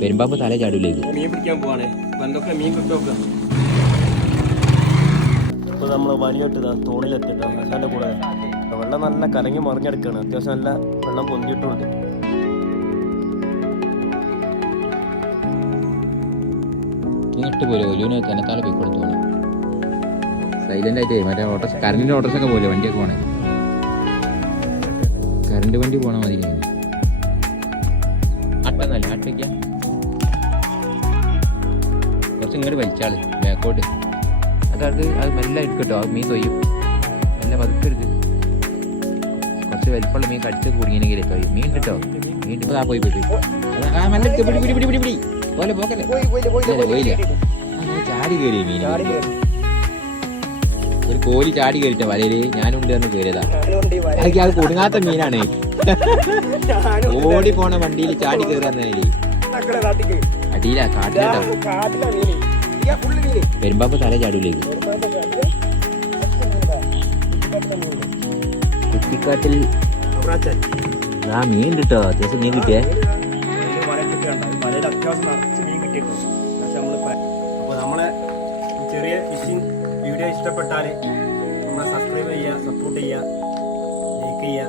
പെരുമ്പാമ്പ് തല ചാടൂലേക്ക് മീൻ പിടിക്കാൻ പോവാണ്. എന്തൊക്കെ മീൻ കിട്ടുമൊക്കെ. ഇപ്പൊ നമ്മള് വലിയോട്ട് തോണിലെത്തിട്ടോ ആശാന്റെ കൂടെ. വെള്ളം നല്ല കലങ്ങി മറിഞ്ഞെടുക്കാണ്. അത്യാവശ്യം നല്ല വെള്ളം പൊന്തിയിട്ടുണ്ട്. ഇങ്ങോട്ട് പോലെ ഒലുവിന് തന്നെത്താളെ പോയിക്കോളും തോന്നി. സൈലന്റ് ആയിട്ട് മറ്റേ ഓട്ടോസ് കറണ്ടിന്റെ ഓട്ടോസ് ഒക്കെ പോലെ വണ്ടിയൊക്കെ പോണേ. കറണ്ട് വണ്ടി പോണ മതി. അട്ടന്നല്ല അട്ടയ്ക്ക കുറച്ച് ഇങ്ങോട്ട് വലിച്ചാള് ബാക്കോട്ട്. അത് മെല്ലെ എടുക്കട്ടോ. അത് മീൻ തൊയ്യും. മെല്ലെ പതുക്കെടുക്ക്. കുറച്ച് വലിപ്പമുള്ള മീൻ കടിച്ച് കുടുങ്ങിയെങ്കിൽ തൊയ്യും. മീൻ കിട്ടോ. മീൻ ആ പോയി മെല്ലെ പിടി പിടി പിടി പിടി പോലെ പോക്കല്ലേ. പോയില്ല. അങ്ങനെ ചാടി കയറി മീൻ. ഒരു കോലി ചാടി കയറിട്ട വലയില് ഞാനുണ്ട് എന്ന് കയറിയതാ. അതൊക്കെ അത് കൊടുങ്ങാത്ത മീനാണ്. ഓടി പോണ വണ്ടിയിൽ ചാടി കയറാന്നേലി അടിയില കാട്ടിലാ. പെരുമ്പാമ്പ് തല ചാടൂലേക്ക്. കുറ്റിക്കാട്ടിൽ ആ മീൻ കിട്ടോ. അത്യാവശ്യം മീൻ കിട്ടിയേ. അപ്പോൾ നമ്മളെ ചെറിയ ഫിഷിംഗ് വീഡിയോ ഇഷ്ടപ്പെട്ടാൽ നമ്മളെ സബ്സ്ക്രൈബ് ചെയ്യുക, സപ്പോർട്ട് ചെയ്യുക, ലൈക്ക് ചെയ്യുക.